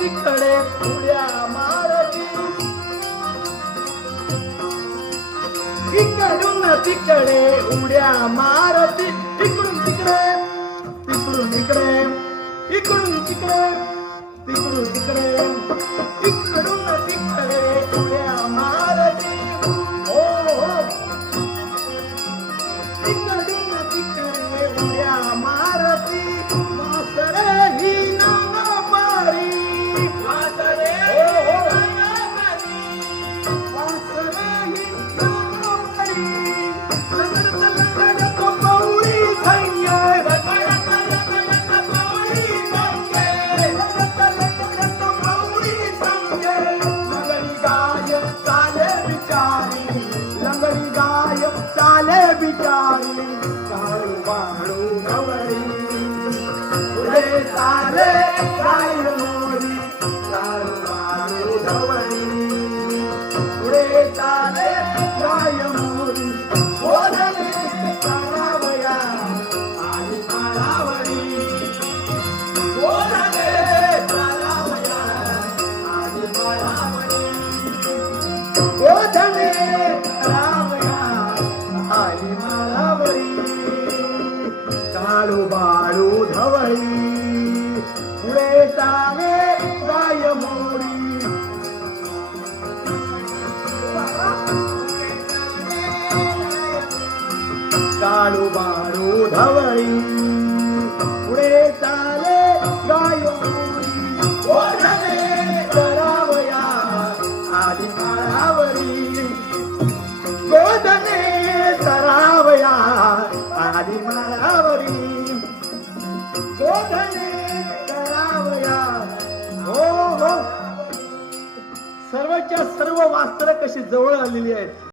तिकडे उड्या मारती, इकडून तिकडे उड्या मारती, इकडून तिकडे तिकडून इकडे, इकडून तिकडे तिकडून तिकडे, इकडून तिकडे उड्या मारती. हो हो, इकडून तिकडे उड्या मारती. वासरे ही नांगरबारी, वासरे हो हो, वासरे ही नांगरबारी. लगडत पौळी सैन्य, लगडत पौळी सैन्य, लगडत पौळी सैन्य. लंगडी गाय चाले बिचारी, लंगडी गाय चाले बिचारी. काळू बाळू गवळी पुढे चाले गाय मोरी, काळू बाळू गवळी पुढे चाले गाय मोरी. ओढणे करावया आणि माळावरी, ओढणे करावया आणि माळावरी, ओढणे करावया आणि माळावरी. काळू बाळू धवळी पुढे चाले गाय मोरी. काळू बाळू धवळी पुढे चाले गाय मोरी. ओढणे करावया आधी माळावरी, ओढणे करावया आधी माळावरी, ओढणे करावया. हो हो, सर्वच्या सर्व वास्त्र कशी जवळ आलेली आहेत.